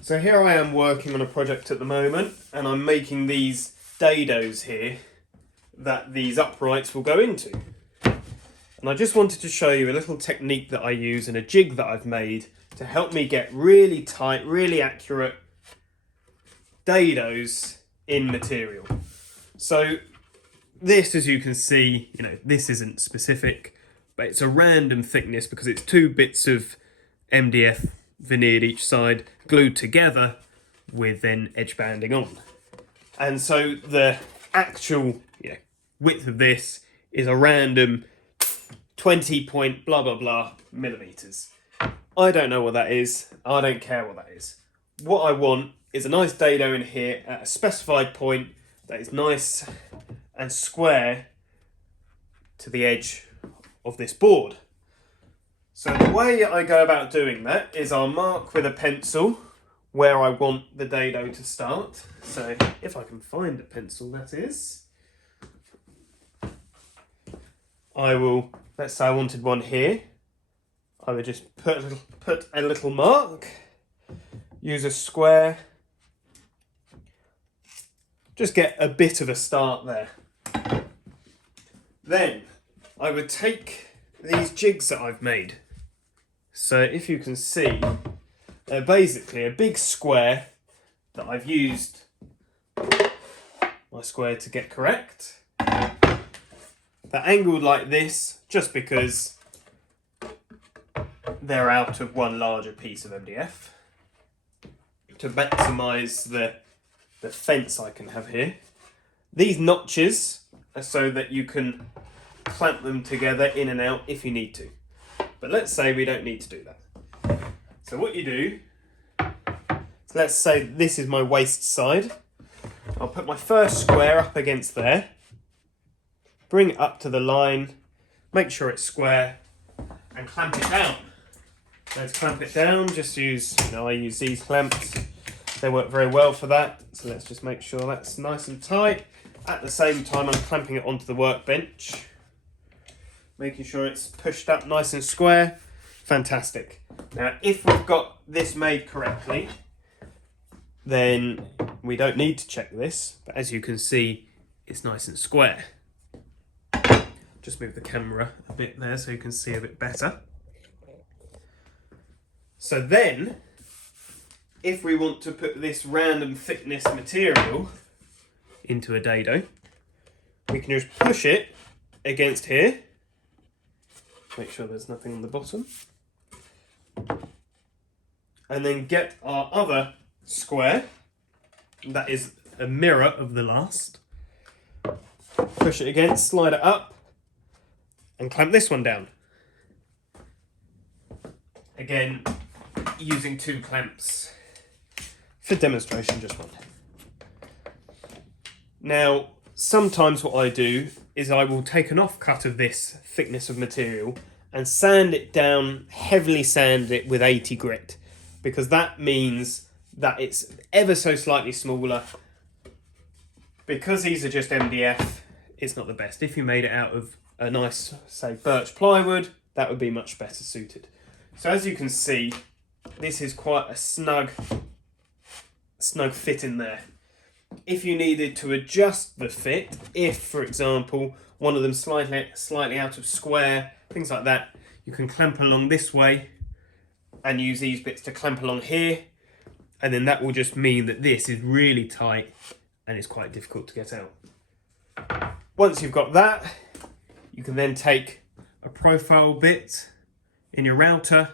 So here I am working on a project at the moment, and I'm making these dados here that these uprights will go into. And I just wanted to show you a little technique that I use and a jig that I've made to help me get really tight, really accurate dados in material. So this, as you can see, this isn't specific, but it's a random thickness because it's 2 bits of MDF veneered each side, glued together with then edge banding on. And so the actual width of this is a random 20 point blah blah blah millimeters. I don't know what that is. I don't care what that is. What I want is a nice dado in here at a specified point that is nice and square to the edge of this board. So the way I go about doing that is I'll mark with a pencil where I want the dado to start. So if I can find a pencil, that is. I will, let's say I wanted one here. I would just put a little mark, use a square, just get a bit of a start there. Then I would take these jigs that I've made. So if you can see, they're basically a big square that I've used my square to get correct. They're angled like this just because they're out of one larger piece of MDF to maximise the fence I can have here. These notches are so that you can clamp them together in and out if you need to. But let's say we don't need to do that. So what you do, let's say this is my waist side. I'll put my first square up against there, bring it up to the line, make sure it's square, and clamp it down. Let's clamp it down, just use, I use these clamps. They work very well for that. So let's just make sure that's nice and tight. At the same time, I'm clamping it onto the workbench, making sure it's pushed up nice and square. Fantastic. Now, if we've got this made correctly, then we don't need to check this, but as you can see, it's nice and square. Just move the camera a bit there so you can see a bit better. So then, if we want to put this random thickness material into a dado, we can just push it against here. Make sure there's nothing on the bottom. And then get our other square, that is a mirror of the last. Push it against, slide it up, and clamp this one down. Again, using 2 clamps. For demonstration, just one. Now, sometimes what I do is I will take an offcut of this thickness of material and sand it down, heavily sand it with 80 grit, because that means that it's ever so slightly smaller. Because these are just MDF, it's not the best. If you made it out of a nice, say, birch plywood, that would be much better suited. So as you can see, this is quite a snug fit in there. If you needed to adjust the fit, if, for example, one of them slightly out of square, things like that, you can clamp along this way and use these bits to clamp along here, and then that will just mean that this is really tight and it's quite difficult to get out. Once you've got that, you can then take a profile bit in your router.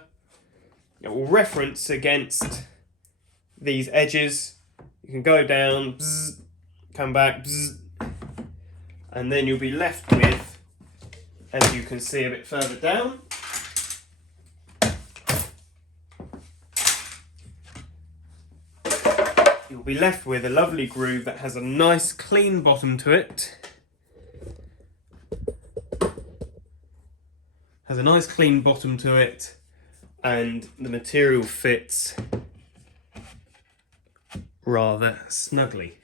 It will reference against these edges. You can go down, bzz, come back, bzz, and then you'll be left with, as you can see a bit further down, you'll be left with a lovely groove that has a nice clean bottom to it. Has a nice clean bottom to it, and the material fits rather snugly.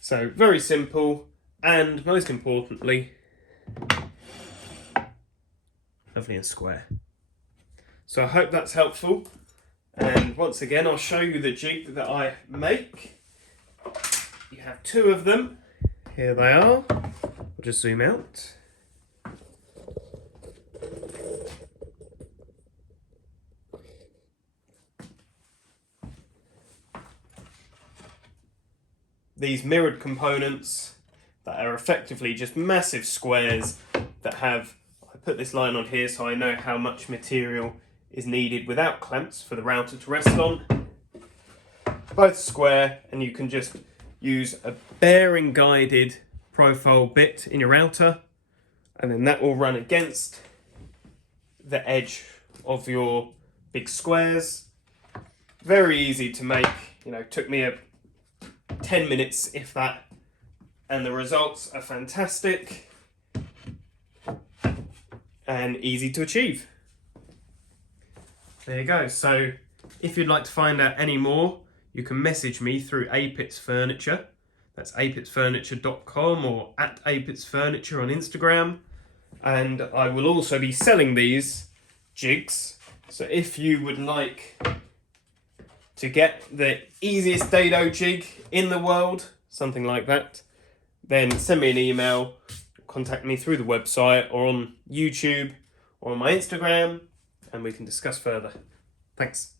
So very simple, and most importantly, lovely and square. So I hope that's helpful. And once again, I'll show you the jig that I make. You have two of them. Here they are. I'll just zoom out. These mirrored components that are effectively just massive squares that have, I put this line on here so I know how much material is needed without clamps for the router to rest on. Both square, and you can just use a bearing guided profile bit in your router, and then that will run against the edge of your big squares. Very easy to make, took me 10 minutes if that, and the results are fantastic and easy to achieve. There you go. So if you'd like to find out any more, you can message me through Apits Furniture. That's apitsfurniture.com or at Apits Furniture on Instagram. And I will also be selling these jigs. So if you would like to get the easiest dado jig in the world, something like that, then send me an email, contact me through the website or on YouTube or on my Instagram, and we can discuss further. Thanks.